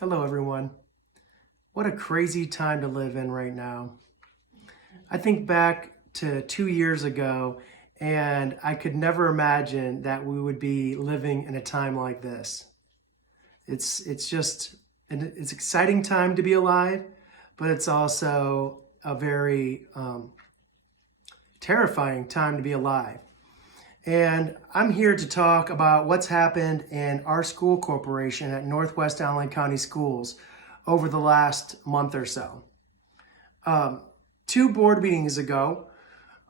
Hello, everyone. What a crazy time to live in right now. I think back to 2 years ago, and I could never imagine that we would be living in a time like this. It's exciting time to be alive, but it's also a very terrifying time to be alive. And I'm here to talk about what's happened in our school corporation at Northwest Allen County Schools over the last month or so. 2 board meetings ago,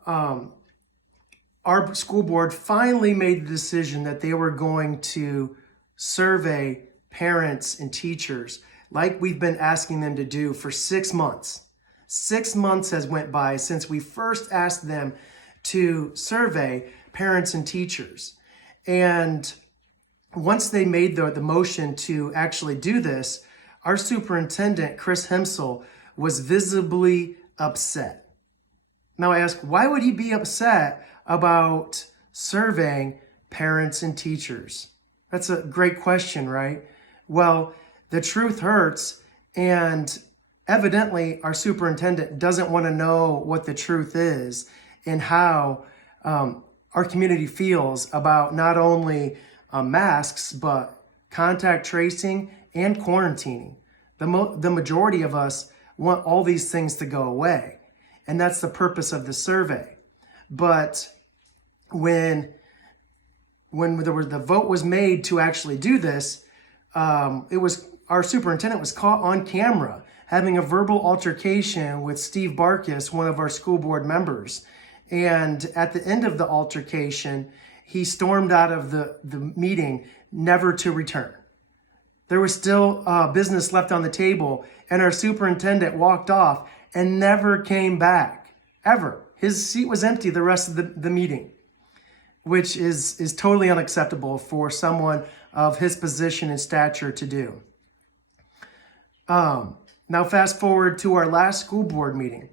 our school board finally made the decision that they were going to survey parents and teachers like we've been asking them to do for 6 months. 6 months has went by since we first asked them to survey parents and teachers. And once they made the motion to actually do this, our superintendent, Chris Himsel, was visibly upset. Now I ask, why would he be upset about surveying parents and teachers? That's a great question, right? Well, the truth hurts, and evidently our superintendent doesn't want to know what the truth is and how our community feels about not only masks, but contact tracing and quarantining. The majority of us want all these things to go away, and that's the purpose of the survey. But when the vote was made to actually do this, our superintendent was caught on camera having a verbal altercation with Steve Barkus, one of our school board members. And at the end of the altercation, he stormed out of the meeting, never to return. There was still business left on the table, and our superintendent walked off and never came back, ever. His seat was empty the rest of the meeting, which is totally unacceptable for someone of his position and stature to do. Now fast forward to our last school board meeting.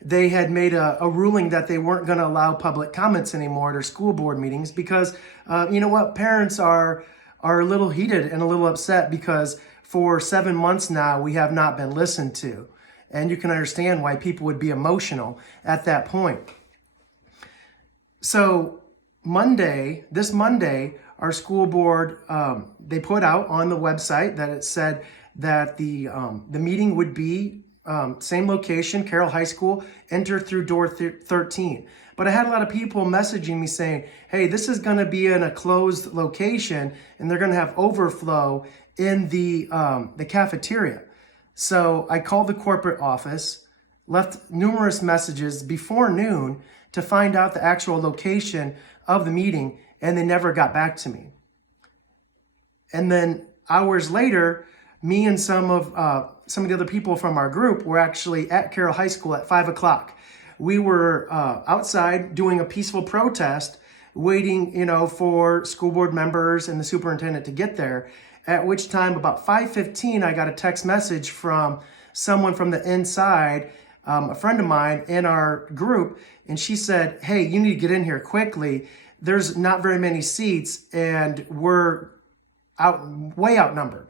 They had made a ruling that they weren't going to allow public comments anymore at our school board meetings because, you know what, parents are a little heated and a little upset because for 7 months now, we have not been listened to. And you can understand why people would be emotional at that point. So this Monday, our school board, they put out on the website that it said that the meeting would be same location, Carroll High School, enter through door 13. But I had a lot of people messaging me saying, hey, this is going to be in a closed location and they're going to have overflow in the cafeteria. So I called the corporate office, left numerous messages before noon to find out the actual location of the meeting, and they never got back to me. And then hours later, me and some of the other people from our group were actually at Carroll High School at 5 o'clock. We were outside doing a peaceful protest, waiting, for school board members and the superintendent to get there. At which time, about 5:15, I got a text message from someone from the inside, a friend of mine in our group, and she said, hey, you need to get in here quickly. There's not very many seats, and we're way outnumbered.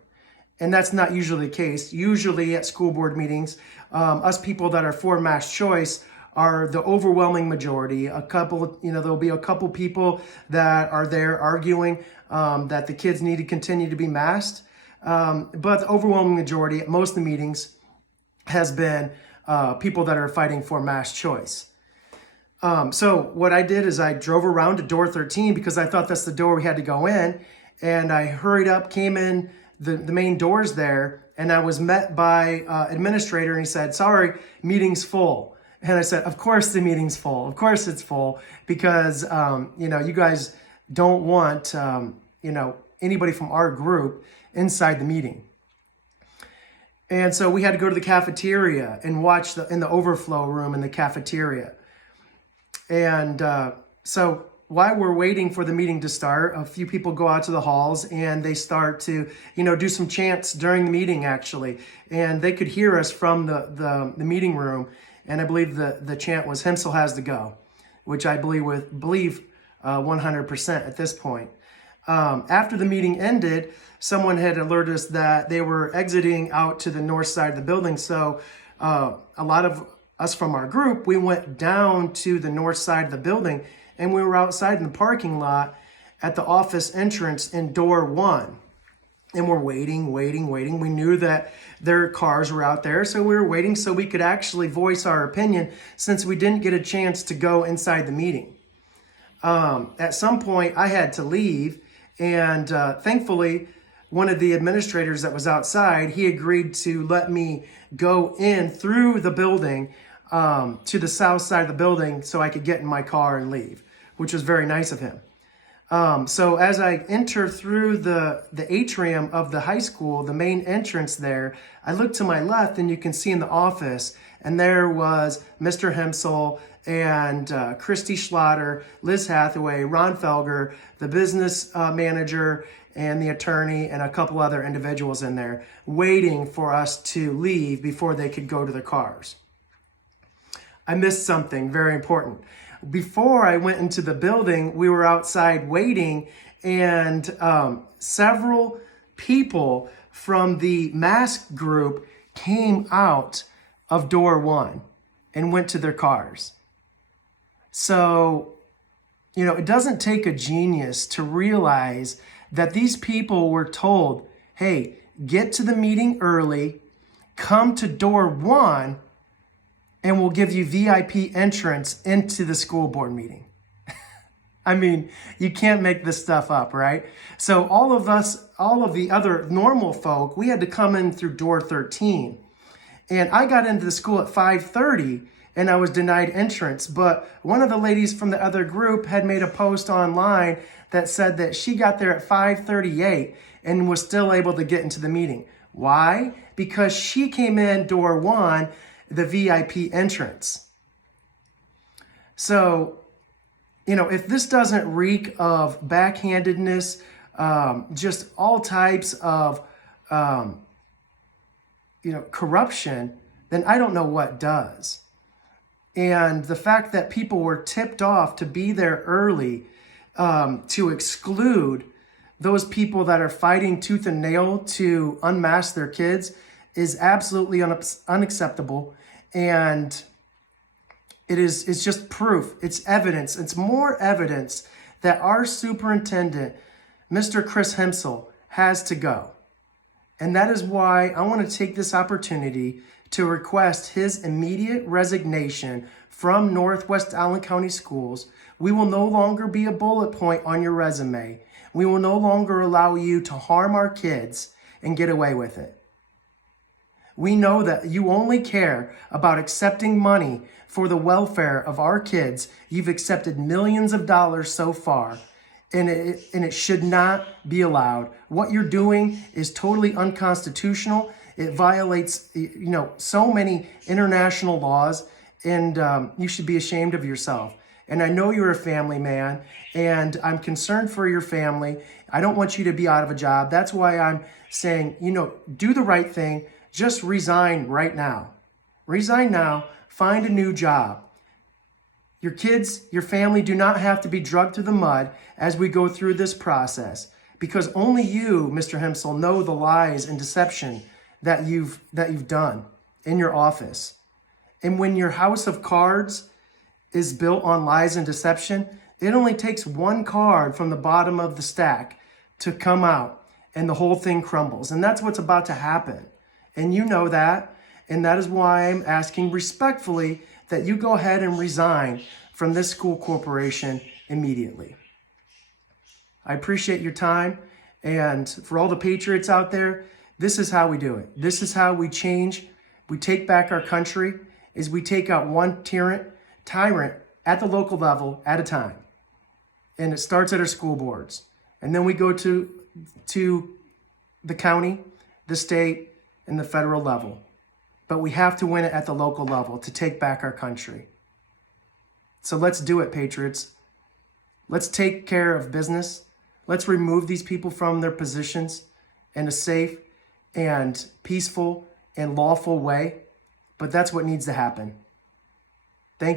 And that's not usually the case. Usually at school board meetings, us people that are for mass choice are the overwhelming majority. There'll be a couple people that are there arguing that the kids need to continue to be masked. But the overwhelming majority at most of the meetings has been people that are fighting for mass choice. So what I did is I drove around to door 13 because I thought that's the door we had to go in. And I hurried up, came in the main doors there, and I was met by administrator, and he said, sorry, meeting's full. And I said, of course the meeting's full. Of course it's full because, you guys don't want, anybody from our group inside the meeting. And so we had to go to the cafeteria and watch in the overflow room in the cafeteria. And so while we're waiting for the meeting to start, a few people go out to the halls and they start to, do some chants during the meeting, actually. And they could hear us from the meeting room. And I believe the chant was Himsel has to go, which I believe 100% at this point. After the meeting ended, someone had alerted us that they were exiting out to the north side of the building. So a lot of us from our group, we went down to the north side of the building, and we were outside in the parking lot at the office entrance in door 1. And we're waiting. We knew that their cars were out there, so we were waiting so we could actually voice our opinion, since we didn't get a chance to go inside the meeting. At some point, I had to leave, and thankfully, one of the administrators that was outside, he agreed to let me go in through the building to the south side of the building so I could get in my car and leave, which was very nice of him. So as I enter through the atrium of the high school, the main entrance there, I look to my left and you can see in the office, and there was Mr. Himsel and Christy Schlatter, Liz Hathaway, Ron Felger, the business manager, and the attorney, and a couple other individuals in there waiting for us to leave before they could go to their cars. I missed something very important. Before I went into the building, we were outside waiting, and several people from the mask group came out of door 1 and went to their cars. So, it doesn't take a genius to realize that these people were told, hey, get to the meeting early, come to door 1, and we'll give you VIP entrance into the school board meeting. I mean, you can't make this stuff up, right? So all of the other normal folk, we had to come in through door 13. And I got into the school at 5:30, and I was denied entrance. But one of the ladies from the other group had made a post online that said that she got there at 5:38 and was still able to get into the meeting. Why? Because she came in door 1, the VIP entrance. So, if this doesn't reek of backhandedness, just all types of, corruption, then I don't know what does. And the fact that people were tipped off to be there early, to exclude those people that are fighting tooth and nail to unmask their kids, is absolutely unacceptable. And it's just proof. It's evidence. It's more evidence that our superintendent, Mr. Chris Himsel, has to go. And that is why I want to take this opportunity to request his immediate resignation from Northwest Allen County Schools. We will no longer be a bullet point on your resume. We will no longer allow you to harm our kids and get away with it. We know that you only care about accepting money for the welfare of our kids. You've accepted millions of dollars so far, and it should not be allowed. What you're doing is totally unconstitutional. It violates, so many international laws, and you should be ashamed of yourself. And I know you're a family man, and I'm concerned for your family. I don't want you to be out of a job. That's why I'm saying, do the right thing. Just resign right now. Resign now. Find a new job. Your kids, your family do not have to be dragged through the mud as we go through this process, because only you, Mr. Himsel, know the lies and deception that you've done in your office. And when your house of cards is built on lies and deception, it only takes one card from the bottom of the stack to come out, and the whole thing crumbles. And that's what's about to happen. And you know that. And that is why I'm asking respectfully that you go ahead and resign from this school corporation immediately. I appreciate your time. And for all the patriots out there, this is how we do it. This is how we change. We take back our country, is we take out one tyrant at the local level at a time. And it starts at our school boards. And then we go to the county, the state, and the federal level. But we have to win it at the local level to take back our country. So let's do it, patriots. Let's take care of business. Let's remove these people from their positions in a safe and peaceful and lawful way. But that's what needs to happen. Thank you.